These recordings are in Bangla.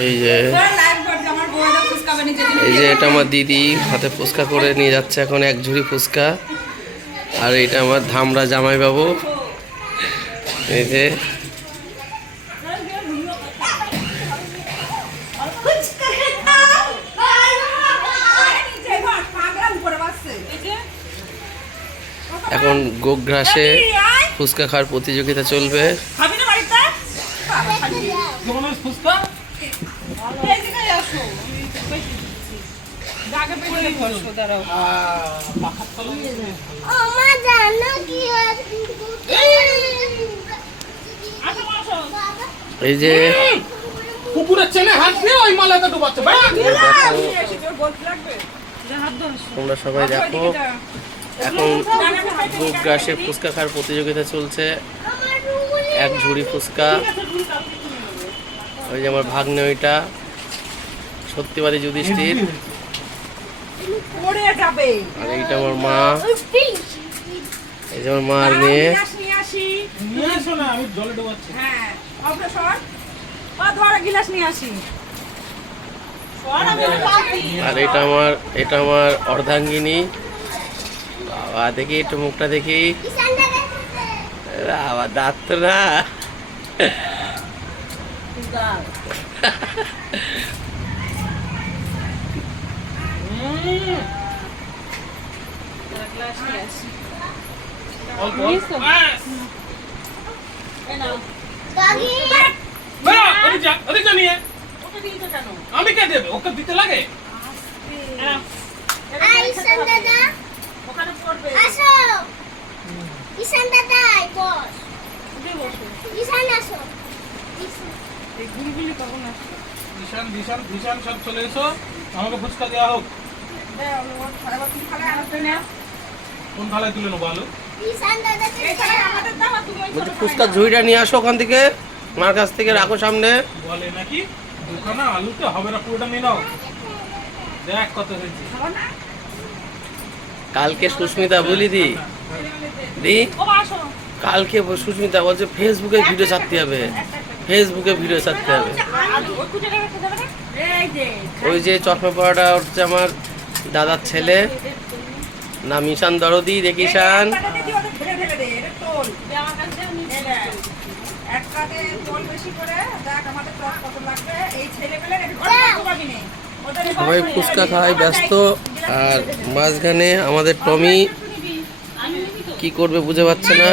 এই যে এটা আমার দিদি হাতে ফুচকা করে নিয়ে যাচ্ছে এখন, এক ঝুড়ি ফুচকা। আর এটা আমার ধামরা জামাইবাবু। এই যে এখন গোগ্রাসে ফুচকা খাওয়ার প্রতিযোগিতা চলবে। এই যে তোমরা সবাই দেখো, এখন গোগ্রাসে ফুচকা খাওয়ার প্রতিযোগিতা চলছে। এক ঝুড়ি ফুচকা। ওই যে আমার ভাগ্নে, ওইটা সত্যিবাদী যুধিষ্ঠির। আর এইটা আমার মা, এই যে আমার মা আর মেয়ে। আর এটা আমার অর্ধাঙ্গিনী। বাবা দেখি একটু মুখটা দেখি, আবার দাঁত তো না। আমি কে দেবে, ওকে দিতে লাগে। সব চলে এসো, আমাকে ফুচকা দেওয়া হোক। কোন থালায় তুলে নেবো আলু? ফুচকার ঝুড়িটা নিয়ে আসো ওখান থেকে, মার কাছ থেকে রাখো সামনে। বলে নাকি দুখানা আলুতে হবে না, পুরোটা নিয়ে নাও। দেখ কত হয়েছে। কালকে সুস্মিতা বলি দি কালকে সুস্মিতা বলছে ফেসবুকে ভিডিও ছাড়তে হবে, ফেসবুকে ভিডিও ছাড়তে হবে। ওই যে চশমা পড়াটা হচ্ছে আমার দাদার ছেলে, নাম ঈশান দরদি। দেখি ঈশান, সবাই ফুচকা খাওয়ায় ব্যস্ত। আর মাঝখানে আমাদের টমি কি করবে বুঝে পাচ্ছে না।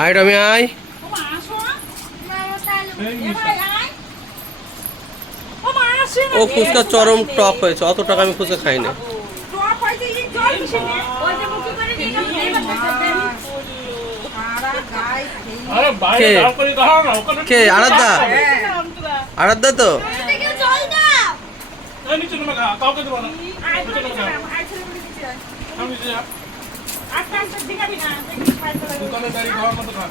আয় টমি আয়। ও ফুচকা চরম টক হয়েছে, অত টাকা আমি ফুচকা খাই না। কে আরাধ্যা? আরাধ্যা তো দোকানে দাঁড়িয়ে খাওয়ার মতো খা।